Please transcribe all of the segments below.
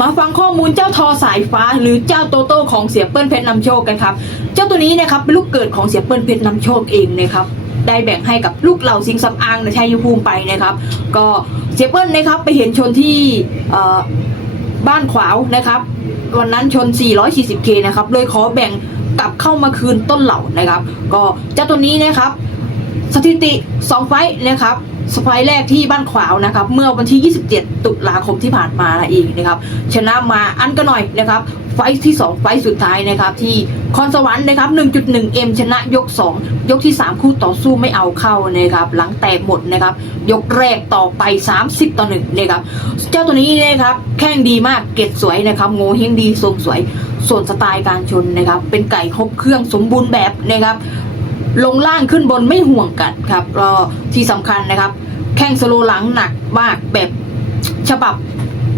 มาฟังข้อมูลเจ้าทอสายฟ้า หรือเจ้าโตโต้ของเสียเปิ้ลเพชรนำโชคกันครับ เจ้าตัวนี้นะครับเป็นลูกเกิดของเสียเปิ้ลเพชรนำโชคเองนะครับได้แบ่งให้กับลูกเหล่าสิงสำอางในชัยภูมิไปนะครับ ก็เสียเปิ้ลนะครับไปเห็นชนที่บ้านขวาวนะครับวันนั้นชน 440K นะครับเลยขอแบ่งกลับเข้ามาคืนต้นเหล่านะครับ ก็เจ้าตัวนี้นะครับ สถิติ 2 ไฟท์นะครับสไฟท์แรกที่บ้านขวาวนะครับ เมื่อวันที่ 27 ตุลาคมที่ผ่านมาเองนะครับ ชนะมาอันก็หน่อยนะครับ ไฟท์ที่ 2 ไฟท์สุดท้ายนะครับที่คอนสวรรค์นะครับ 1.1M ชนะยก 2 ยกที่ 3 คู่ต่อสู้ไม่เอาเข้านะครับ หลังแตกหมดนะครับ ยกแรกต่อไป 30 ต่อ1นะครับ เจ้าตัวนี้นะครับ แข้งดีมาก เกตสวยนะครับ โงเฮงดีทรงสวย ส่วนสไตล์การชนนะครับ เป็นไก่ครบเครื่องสมบูรณ์แบบนะครับ ลงล่างขึ้นบนไม่ห่วงกันครับก็ที่สำคัญนะครับ แข้งสโลหลังหนักมากแบบฉบับ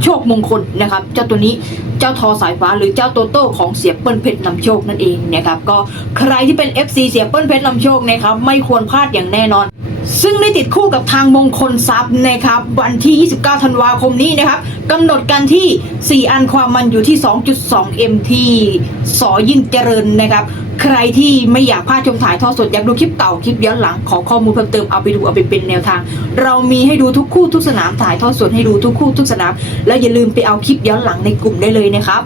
โชคมงคลนะครับ เจ้าตัวนี้เจ้าทอสายฟ้าหรือเจ้าโตโต้ของเสียเปิ้ลเพชรนำโชคนั่นเองนะครับก็ใครที่เป็น FC เสียเปิ้ลเพชรนำโชคนะครับไม่ควรพลาดอย่างแน่นอน ซึ่งได้ติดคู่กับทางมงคลทรัพย์นะครับ วันที่ 29 ธันวาคมนี้นะครับกำหนดกันที่ 4 อันความมันอยู่ที่ 2.2 M ที่สอยินเจริญนะครับ ใครที่ไม่อยากพลาดชมถ่ายทอดสดอยากดูคลิปเก่าคลิปย้อนหลังขอข้อมูลเพิ่มเติมเอาไปดูเอาไปเป็นแนวทาง เรามีให้ดูทุกคู่ทุกสนามถ่ายทอดสดให้ดูทุกคู่ทุกสนาม แล้วอย่าลืมไปเอาคลิปย้อนหลังในกลุ่มได้เลยนะครับ